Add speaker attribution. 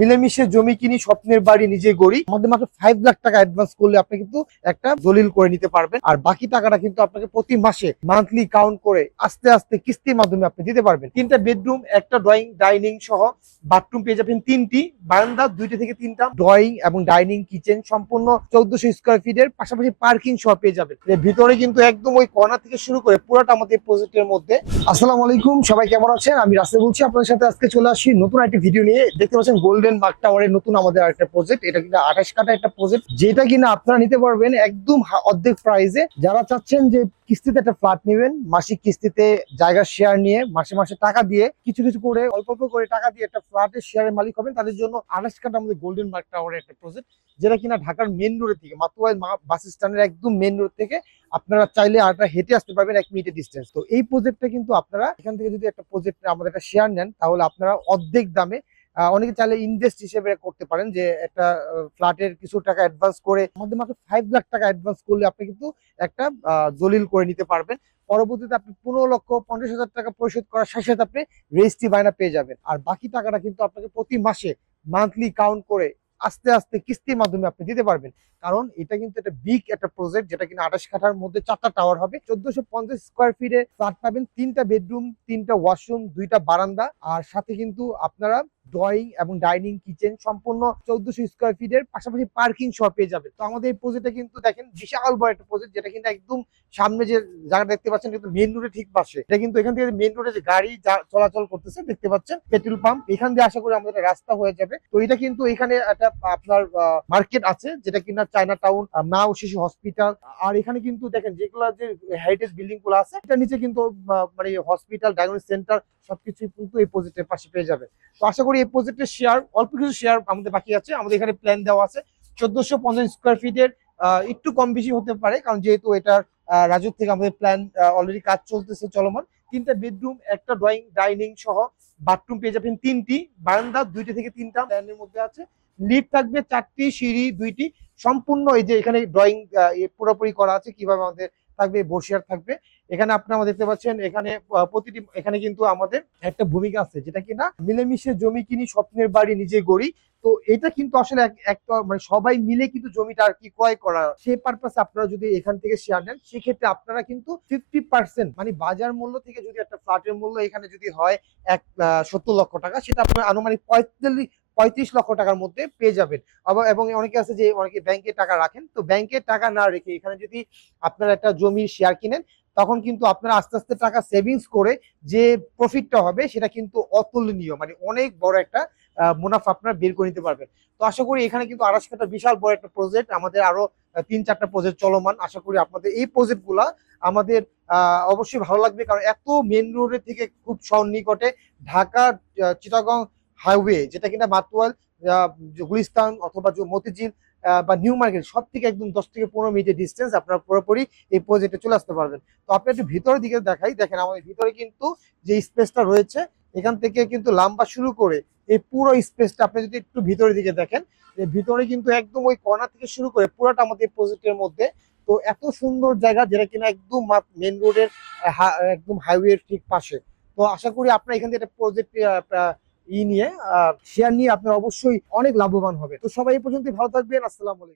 Speaker 1: মিলেমিশে জমি কিনি, স্বপ্নের বাড়ি নিজে গড়ি, আমাদের মাত্র ফাইভ লাখ টাকা অ্যাডভান্স করলে আপনি কিন্তু একটা দলিল করে নিতে পারবেন। আর বাকি টাকাটা কিন্তু আপনাকে প্রতি মাসে মান্থলি কাউন্ট করে আস্তে আস্তে কিস্তির মাধ্যমে আপনি দিতে পারবেন। তিনটা বেডরুম একটা ড্রয়িং ডাইনিং সহ বাথরুম পেয়ে যাবেন তিনটি। বারান্দা, দুইটা থেকে তিনটা। ড্রয়িং এবং ডাইনিং কিচেন সম্পূর্ণ চৌদ্দশো স্কোয়ার ফিটের পাশাপাশি পার্কিং সহ পেয়ে যাবেন। ভিতরে কিন্তু একদম ওই কর্নার থেকে শুরু করে পুরোটা আমাদের প্রজেক্টের মধ্যে। আসসালামু আলাইকুম, সবাই কেমন আছেন? আমি রাসেল বলছি, আপনাদের সাথে আজকে চলে আসি নতুন একটি ভিডিও নিয়ে। দেখতে পাচ্ছেন গোল্ডেন মার্ক টাওয়ারের নতুন আমাদের আরেকটা প্রজেক্ট এটা কিন্তু আঠাশ কাটা একটা প্রজেক্ট যেটা কিনা আপনারা নিতে পারবেন একদম অর্ধেক প্রাইসে যারা চাচ্ছেন যে কিস্তিতে একটা ফ্ল্যাট নেবেন, মাসিক কিস্তিতে জায়গা শেয়ার নিয়ে, মাসে মাসে টাকা দিয়ে, কিছু কিছু করে, অল্প অল্প করে টাকা দিয়ে একটা ফ্ল্যাটের শেয়ারের মালিক হবেন, তাদের জন্য আঠাশ কাটা আমাদের গোল্ডেন মার্ক টাওয়ারের একটা প্রজেক্ট যেটা কিনা ঢাকার মেন রোড থেকে মাতুয়াইল বাস স্ট্যান্ডের একদম মেন রোড থেকে আপনারা চাইলে আরটা হেঁটে আসতে পারবেন এক মিনিটের ডিস্টেন্স তো এই প্রজেক্টটা কিন্তু আপনারা এখান থেকে যদি একটা প্রজেক্ট আমাদের একটা শেয়ার নেন, তাহলে আপনারা অর্ধেক দামে অনেকে চাইলে ইনভেস্ট হিসেবে করতে পারেন যে একটা ফ্ল্যাটের কিছু টাকা অ্যাডভান্স করে, আমাদের মাত্র ফাইভ লাখ টাকা অ্যাডভান্স করলে আপনি কিন্তু একটা দলিল করে নিতে পারবেন। পরবর্তীতে আপনি পনেরো লক্ষ পঞ্চাশ হাজার টাকা পরিশোধ করার সাথে সাথে আপনি রেজিস্ট্রি বায়না পেয়ে যাবেন। আর বাকি টাকাটা কিন্তু আপনাকে প্রতি মাসে মান্থলি কাউন্ট করে আস্তে আস্তে কিস্তির মাধ্যমে আপনি দিতে পারবেন। কারণ এটা কিন্তু একটা বিগ একটা প্রজেক্ট যেটা কিনা আঠাশ কাঠার মধ্যে চারটা টাওয়ার হবে। চোদ্দশো পঞ্চাশ স্কোয়ার ফিটে ফ্ল্যাট পাবেন, তিনটা বেডরুম তিনটা ওয়াশরুম দুইটা বারান্দা। আর সাথে কিন্তু আপনারা ড্রয়িং এবং ডাইনিং কিচেন সম্পূর্ণ চৌদ্দশো স্কোয়ার ফিটের পাশাপাশি পার্কিং সহ পেয়ে যাবে। তো আমাদের এই প্রজেক্টে কিন্তু দেখেন বিশাল বড় একটা প্রজেক্ট যেটা কিন্তু একদম সামনে যে জায়গা দেখতে পাচ্ছেন, কিন্তু মেন রোডে ঠিক পাশে। এটা কিন্তু এখান থেকে মেন রোডে যে গাড়ি চলাচল করতেছে, দেখতে পাচ্ছেন পেট্রোল পাম্প এখান দিয়ে আশা করি আমাদের রাস্তা হয়ে যাবে। তো এটা কিন্তু এখানে একটা, আপনার মার্কেট আছে, যেটা কিনা চায়না টাউন মা ও শিশু হসপিটাল আর এখানে কিন্তু দেখেন যেগুলো যে হেরিটেজ বিল্ডিংগুলো আছে এটা নিচে কিন্তু মানে হসপিটাল ডায়াগনোস্টিক সেন্টার সবকিছু কিন্তু এই প্রজেক্টের পাশে পেয়ে যাবে। তো আশা করি এই প্রজেক্টের শেয়ার অল্প কিছু শেয়ার আমাদের বাকি আছে। আমাদের এখানে প্ল্যান দেওয়া আছে। চোদ্দশো পঞ্চাশ স্কোয়ার ফিটের একটু কম বেশি হতে পারে, কারণ যেহেতু এটার রাজুক থেকে আমাদের প্ল্যান অলরেডি কাজ চলতেছে চলমান। তিনটা বেডরুম একটা ড্রয়িং ডাইনিং সহ বাথরুম পেয়ে যাবেন তিনটি। বারান্দা দুইটা থেকে তিনটা প্ল্যানের মধ্যে আছে। লিফট থাকবে চারটি, সিঁড়ি দুইটি। সম্পূর্ণ এই যে এখানে ড্রয়িং পুরোপুরি করা আছে, কীভাবে আমাদের থাকবে, বসিয়ার থাকবে। এখানে আপনারা দেখতে পাচ্ছেন, এখানে প্রতিটি, এখানে কিন্তু আমাদের একটা ভূমিকা আছে, যেটা কিনা মিলেমিশে জমি কিনি, স্বপ্নের বাড়ি নিজে গড়ি। তো এটা কিন্তু আসলে একটা মানে সবাই মিলে কিন্তু জমিটা আর কি ক্রয় করা। সেই পারপাসে আপনারা যদি এখান থেকে শেয়ার নেন, সেক্ষেত্রে আপনারা কিন্তু ফিফটি পার্সেন্ট মানে বাজার মূল্য থেকে যদি একটা ফ্ল্যাটের মূল্য এখানে যদি হয় এক সত্তর লক্ষ টাকা, সেটা আপনার আনুমানিক পঁয়তাল্লিশ, পঁয়ত্রিশ লক্ষ টাকার মধ্যে পেয়ে যাবেন। আবার, এবং অনেকে আছে যে, অনেকে ব্যাংকে টাকা রাখেন। তো ব্যাংকে টাকা না রেখে এখানে যদি আপনারা একটা জমির শেয়ার কিনেন তখন কিন্তু আপনারা আস্তে আস্তে টাকা সেভিংস করে যে প্রফিটটা হবে সেটা কিন্তু অতুলনীয়। মানে অনেক বড় একটা মুনাফা আপনারা বের করে নিতে পারবেন। তো আশা করি এখানে কিন্তু আড়াইশ কাটা বিশাল বড় একটা প্রজেক্ট আমাদের আরও তিন চারটা প্রজেক্ট চলমান। আশা করি আপনাদের এই প্রজেক্টগুলা আমাদের অবশ্যই ভালো লাগবে। কারণ এত মেন রোডের থেকে খুব সন্নিকটে ঢাকা চিটাগং হাইওয়ে যেটা কিনা মাতুয়াল গুলিস্তান অথবা মতিঝিল বা নিউ মার্কেট সব থেকে একদম দশ থেকে পনেরো মিনিটের ডিস্টেন্স আপনারা পুরোপুরি এই প্রজেক্টে চলে আসতে পারবেন। তো আপনি একটু ভিতরের দিকে দেখাই, দেখেন আমাদের ভিতরে কিন্তু যে স্পেসটা রয়েছে, এখান থেকে কিন্তু লাম্বা শুরু করে এই পুরো স্পেসটা আপনি যদি একটু ভিতরের দিকে দেখেন যে ভিতরে কিন্তু একদম ওই কর্নার থেকে শুরু করে পুরোটা আমাদের এই প্রজেক্টের মধ্যে। তো এত সুন্দর জায়গা যেটা কিনা একদম মেন রোডের একদম হাইওয়ের ঠিক পাশে। তো আশা করি আপনারা এখান থেকে একটা প্রজেক্ট ই নিয়ে শেয়ার নিয়ে আপনারা অবশ্যই অনেক লাভবান হবে তো সবাই এই পর্যন্ত ভালো থাকবেন, আসসালাম আলাইকুম।